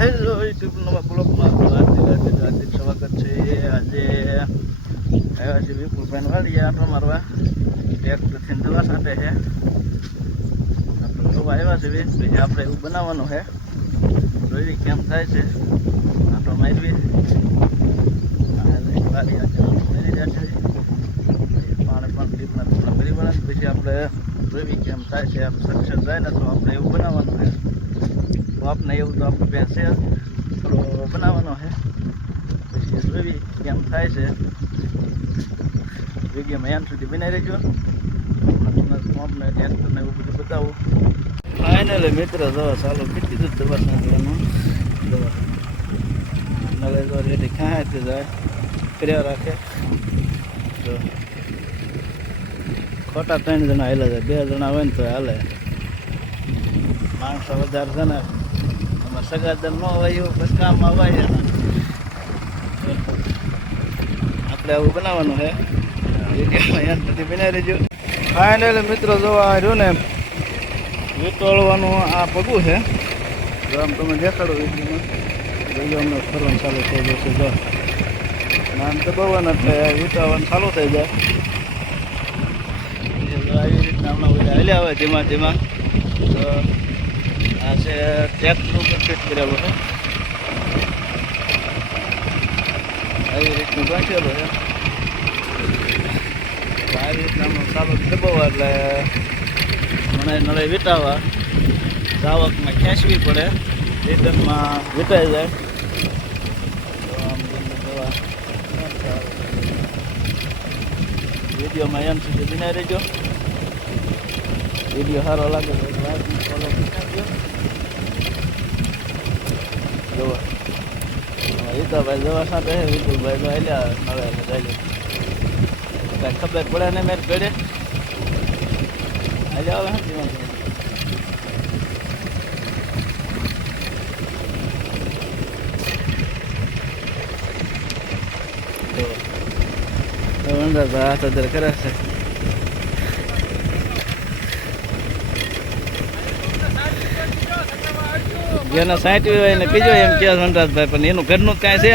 Hello YouTube નવા બ્લોગમાં હાર્દિક સ્વાગત છે. આજે આવ્યા છે વિપુલભાઈ વાડીએ આટો મારવા. ટ્રેક્ટરથી દવા સાથે છે. દવા આવ્યા છે પછી આપણે એવું બનાવવાનું છે. જોઈ કેમ થાય છે આટો મારવી. વાડી આજે મારી જશે પાણી પણ ડીપમાં કરી પડે પછી આપણે જોઈ કેમ થાય છે. સક્સેસ થાય ને તો આપણે એવું બનાવવાનું છે. તો આપણે એવું તો આપણે બેસે બનાવવાનો છે. પછી જોઈ કેમ થાય છે. વિડીયોમાં એમ સુધી બનાવી રહેજો. આપણે ટ્રેક્ટરને એવું બધું બતાવું. ફાઇનલી મિત્ર દવા ચાલુ કેટલી દૂધ દવા સાંધવાનું દવા નવે તો રેડી ખાંચી જાય કર્યા રાખે. તો ખોટા 3 જણા હાલે છે. 2 જણા હોય ને તો હાલે. માણસો વધારે છે ને આમાં સગાદન ન હોય એવું પછી કામમાં હોય. આપણે આવું બનાવવાનું છે. વિડીયોમાં સુધી બનાવી રહેજો. ફાઇનલી મિત્રો જોવા રહ્યું ને વીટોળવાનું આ પગું છે. જો આમ તમે દેખાડો વિડીયોમાં જોજો અમને ફરવાનું ચાલુ થઈ જશે. જો આમ દબાવવાનું એટલે વીટવાનું ચાલુ થઈ જાય. આવી રીતના હમણાં બધા હાલ્યા આવે ધીમા ધીમા. તો આ છે ટ્રેક્ટર ઉપર ફિટ કરેલું છે. આવી રીતનું બાંધેલું છે. આવી રીતના આમાં ચાલુ દબાવવા એટલે મને નળે વીટાવા જાવકમાં ખેંચવી પડે. રિટર્નમાં વીટાઈ જાય. તો આમ દવા વિડીયોમાં એમ સુધી બનાવી રહેજો. વિડીયો સારો લાગે તો લાઈક ફોલો કરી નાખજો. જોવા હિતાભાઈ દવા સાથે વિપુલભાઈ હાલ્યા નવે ચાલ્યો કાંઈ ખબર પડે ને મેં ઘડે આજે આવે હાથ અદર કરે છે. જેને 60 હોય એને કીજો એમ કે વનરાજભાઈ પણ એનું ઘરનું કાંઈ છે.